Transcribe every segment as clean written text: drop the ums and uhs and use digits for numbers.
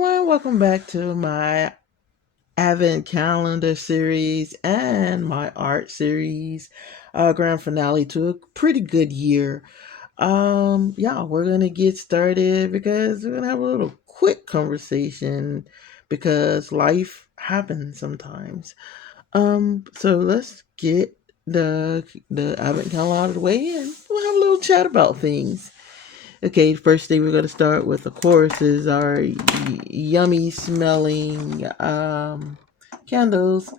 everyone, welcome back to my Advent calendar series and my art series. Grand finale to a pretty good year. Yeah, we're gonna get started because we're gonna have a little quick conversation because life happens sometimes. So let's get the Advent calendar out of the way and we'll have a little chat about things. Okay, first thing we're going to start with, of course, is our yummy smelling candles.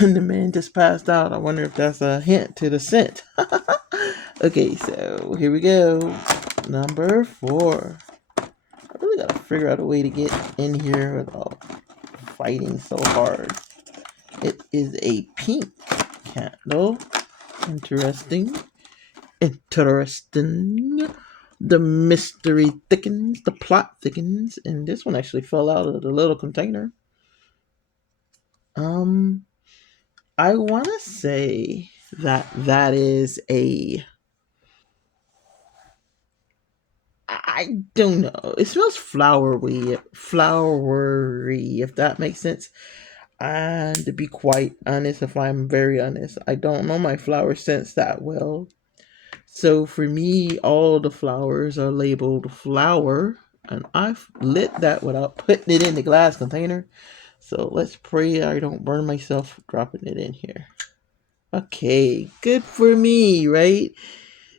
And the man just passed out. I wonder if that's a hint to the scent. Okay, so here we go. Number 4. I really got to figure out a way to get in here without fighting so hard. It is a pink candle. Interesting. Interesting. The mystery thickens, the plot thickens, and this one actually fell out of the little container. Um, I want to say that is a. I don't know. It smells flowery, if that makes sense. And to be quite honest, if I'm very honest, I don't know my flower scents that well. So for me, all the flowers are labeled flower, and I've lit that without putting it in the glass container. So let's pray I don't burn myself dropping it in here. Okay, good for me, right?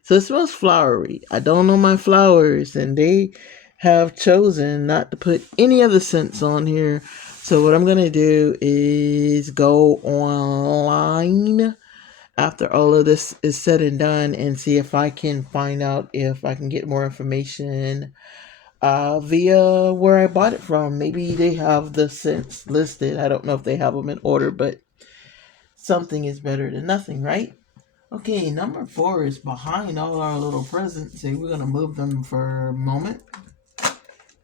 So it smells flowery. I don't know my flowers, and they have chosen not to put any other scents on here. So what I'm gonna do is go online after all of this is said and done and see if I can find out if I can get more information via where I bought it from. Maybe they have the scents listed. I don't know if they have them in order, but something is better than nothing, right? Okay, number 4 is behind all our little presents. So we're going to move them for a moment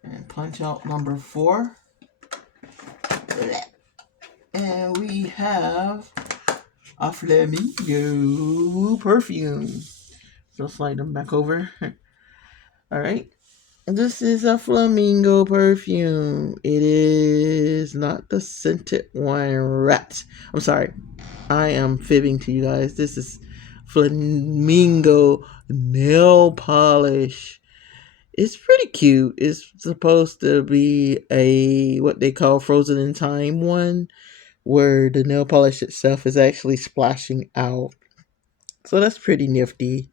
and punch out number 4. And we have a flamingo perfume. So slide them back over. All right. This is a flamingo perfume. It is not the scented one. Rat. I'm sorry. I am fibbing to you guys. This is flamingo nail polish. It's pretty cute. It's supposed to be a what they call frozen in time one, where the nail polish itself is actually splashing out. So that's pretty nifty.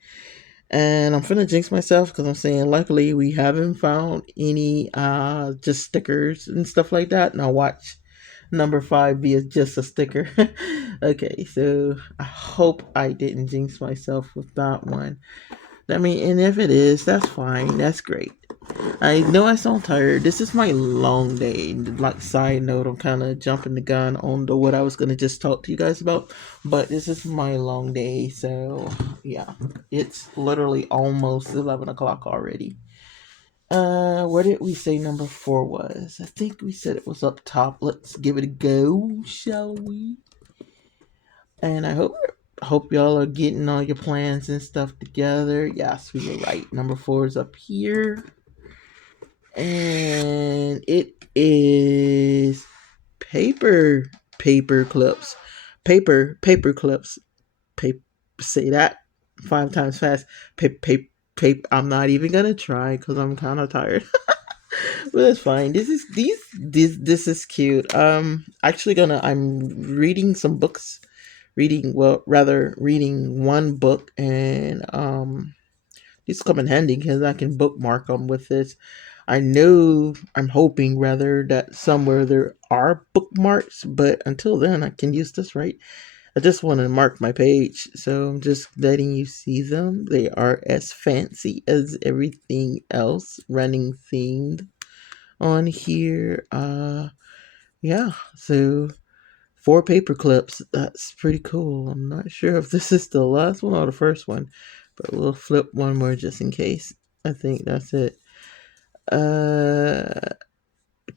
And I'm finna jinx myself because I'm saying luckily we haven't found any just stickers and stuff like that. Now watch number 5 be just a sticker. Okay, so I hope I didn't jinx myself with that one. I mean, and if it is, that's fine. That's great. I know I sound tired. This is my long day. Like side note, I'm kind of jumping the gun on the what I was gonna just talk to you guys about, but this is my long day. So yeah, it's literally almost 11 o'clock already. Where did we say number 4 was? I think we said it was up top. Let's give it a go, shall we? And I hope y'all are getting all your plans and stuff together. Yes, we were right. Number 4 is up here. And it is paper paper clips. Paper clips. Paper, say that 5 times fast. Paper. I'm not even gonna try because I'm kind of tired. But that's fine. This is cute. Actually gonna I'm reading some books. Reading one book, and these come in handy because I can bookmark them with this. I'm hoping rather that somewhere there are bookmarks, but until then I can use this, right? I just want to mark my page, so I'm just letting you see them. They are as fancy as everything else running themed on here. Yeah, so 4 paper clips. That's pretty cool. I'm not sure if this is the last one or the first one, but we'll flip one more just in case. I think that's it. Uh,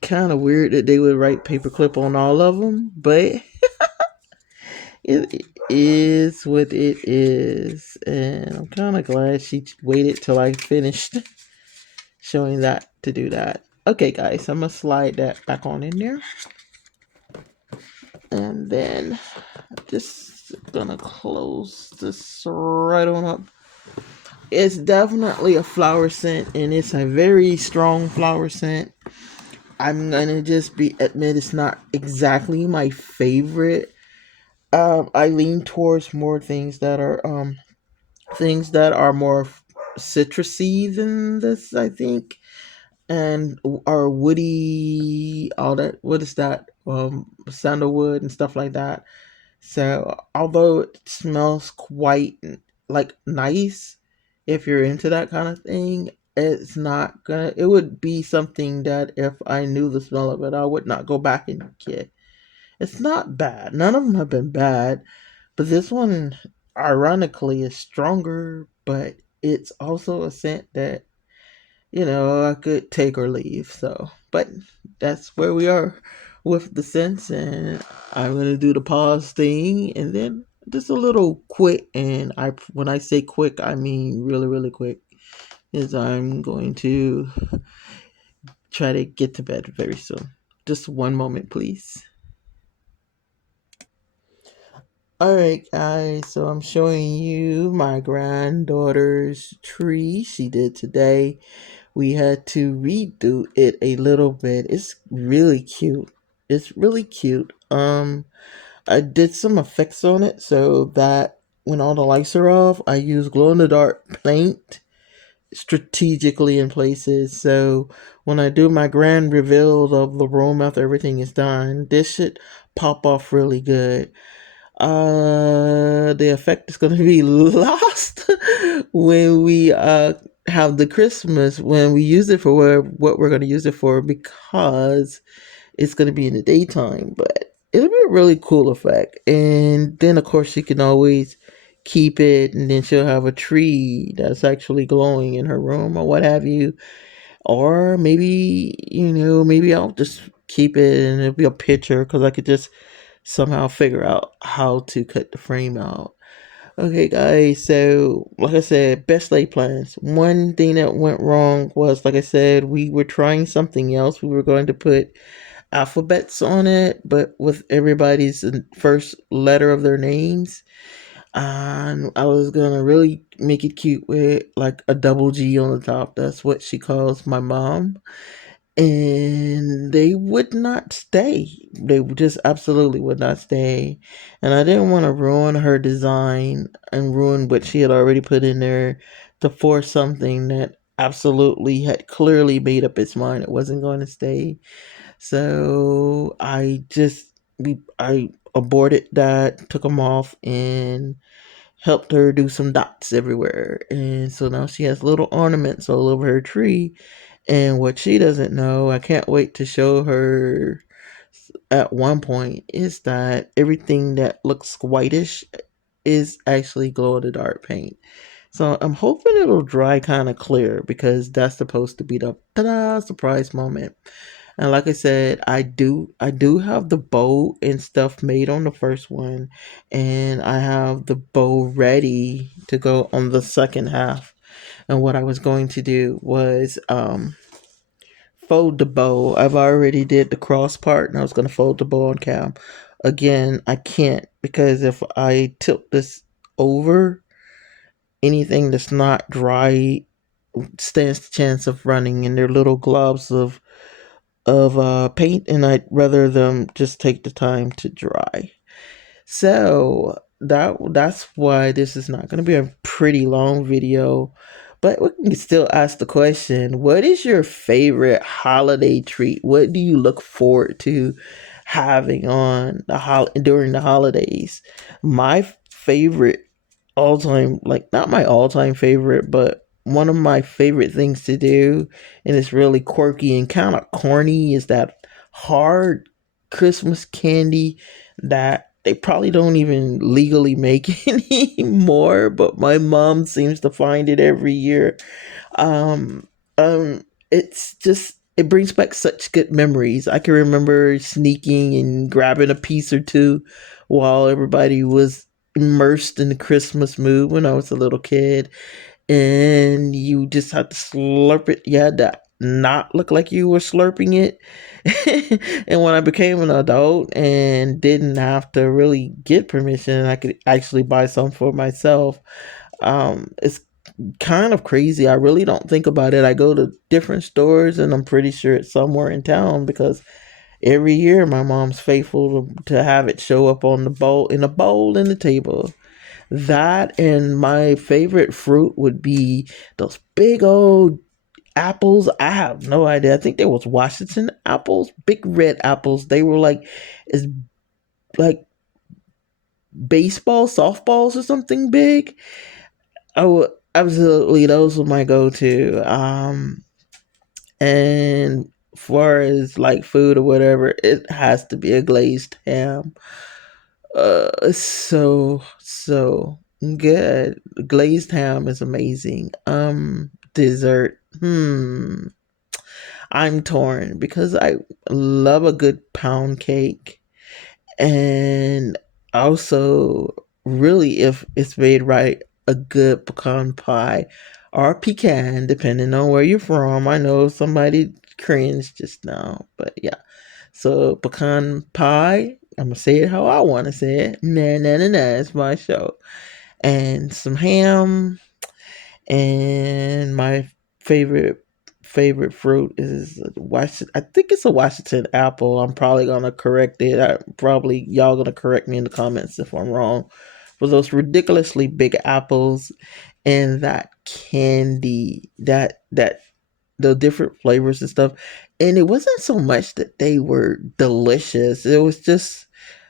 Kind of weird that they would write paperclip on all of them, but it is what it is, and I'm kind of glad she waited till I finished showing that to do that. Okay, guys, I'm gonna slide that back on in there, and then just gonna close this right on up. It's definitely a flower scent, and it's a very strong flower scent. I'm gonna just be admit it's not exactly my favorite. I lean towards more things that are more citrusy than this, I think, and are woody. All that. What is that? Sandalwood and stuff like that. So although it smells quite like nice, if you're into that kind of thing, it's not gonna. It would be something that if I knew the smell of it, I would not go back and get. It's not bad. None of them have been bad, but this one, ironically, is stronger. But it's also a scent that I could take or leave. So, but that's where we are with the scents, and I'm gonna do the pause thing, and then just a little quick. And when I say quick, I mean really, really quick. Is I'm going to try to get to bed very soon. Just one moment, please. All right, guys. So I'm showing you my granddaughter's tree she did today. We had to redo it a little bit. It's really cute. It's really cute. I did some effects on it so that when all the lights are off, I use glow in the dark paint strategically in places. So when I do my grand reveal of the room after everything is done, this should pop off really good. The effect is going to be lost when we have the Christmas, when we use it for what we're going to use it for, because it's going to be in the daytime. But it'll be a really cool effect. And then of course you can always keep it, and then she'll have a tree that's actually glowing in her room or what have you. Or maybe, maybe I'll just keep it and it'll be a picture, because I could just somehow figure out how to cut the frame out. Okay, guys, so like I said, best laid plans. One thing that went wrong was, like I said, we were trying something else. We were going to put alphabets on it, but with everybody's first letter of their names. And I was gonna really make it cute with like a double G on the top. That's what she calls my mom, and they would not stay. They just absolutely would not stay. And I didn't want to ruin her design and ruin what she had already put in there to force something that absolutely had clearly made up its mind it wasn't going to stay. So I aborted that, took them off, and helped her do some dots everywhere. And so now she has little ornaments all over her tree. And what she doesn't know, I can't wait to show her at one point, is that everything that looks whitish is actually glow in the dark paint. So I'm hoping it'll dry kind of clear, because that's supposed to be the ta-da surprise moment. And like I said, I do have the bow and stuff made on the first one, and I have the bow ready to go on the second half. And what I was going to do was fold the bow. I've already did the cross part, and I was going to fold the bow on cam. Again, I can't, because if I tilt this over, anything that's not dry stands the chance of running, and they're little globs of paint, and I'd rather them just take the time to dry. So that's why this is not going to be a pretty long video, but we can still ask the question: what is your favorite holiday treat? What do you look forward to having on during the holidays? My favorite all time, like not my all time favorite, but one of my favorite things to do, and it's really quirky and kind of corny, is that hard Christmas candy that they probably don't even legally make anymore, but my mom seems to find it every year. Um, it's just, it brings back such good memories. I can remember sneaking and grabbing a piece or two while everybody was immersed in the Christmas mood when I was a little kid, and you just had to slurp it. You had to not look like you were slurping it. And when I became an adult and didn't have to really get permission, I could actually buy some for myself. It's kind of crazy. I really don't think about it. I go to different stores and I'm pretty sure it's somewhere in town because every year my mom's faithful to have it show up on the bowl in a bowl in the table. That and my favorite fruit would be those big old apples. I have no idea. I think there was Washington apples, big red apples. They were like as like baseball, softballs or something big. Oh, absolutely, those were my go-to. And far as like food or whatever, it has to be a glazed ham. So good. Glazed ham is amazing. Dessert. I'm torn because I love a good pound cake, and also really if it's made right, a good pecan pie or pecan, depending on where you're from. I know somebody cringed just now, but yeah. So pecan pie. I'm gonna say it how I want to say it. Nah, nah, nah, nah. It's my show. And some ham. And my favorite favorite fruit is I think it's a Washington apple. I'm probably gonna correct it. Probably y'all gonna correct me in the comments if I'm wrong. For those ridiculously big apples and that candy, that the different flavors and stuff. And it wasn't so much that they were delicious. It was just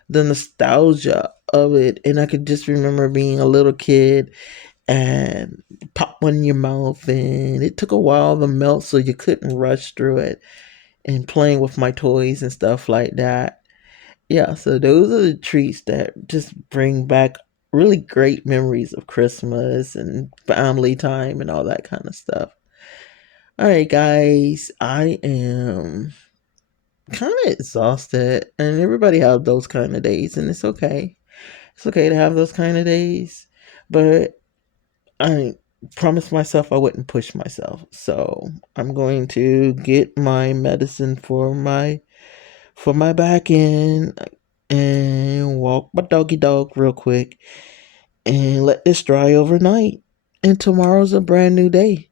the nostalgia of it. And I could just remember being a little kid and pop one in your mouth, and it took a while to melt so you couldn't rush through it, and playing with my toys and stuff like that. Yeah, so those are the treats that just bring back really great memories of Christmas and family time and all that kind of stuff. All right, guys, I am kind of exhausted, and everybody have those kind of days, and it's okay. It's okay to have those kind of days, but I promised myself I wouldn't push myself. So I'm going to get my medicine for my back end and walk my doggy dog real quick and let this dry overnight. And tomorrow's a brand new day.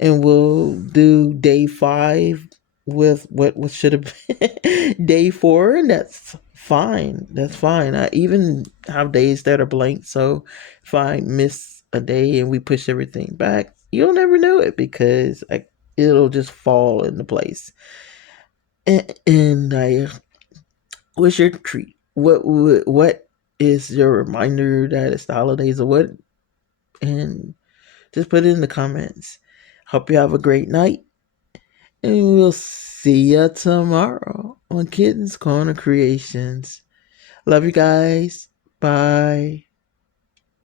And we'll do day 5 with what should have been day 4, and that's fine. That's fine. I even have days that are blank, so if I miss a day and we push everything back, you'll never know it because it'll just fall into place. And I what's your treat? What is your reminder that it's the holidays or what? And just put it in the comments. Hope you have a great night. And we'll see ya tomorrow on Kittens Corner Creations. Love you guys. Bye.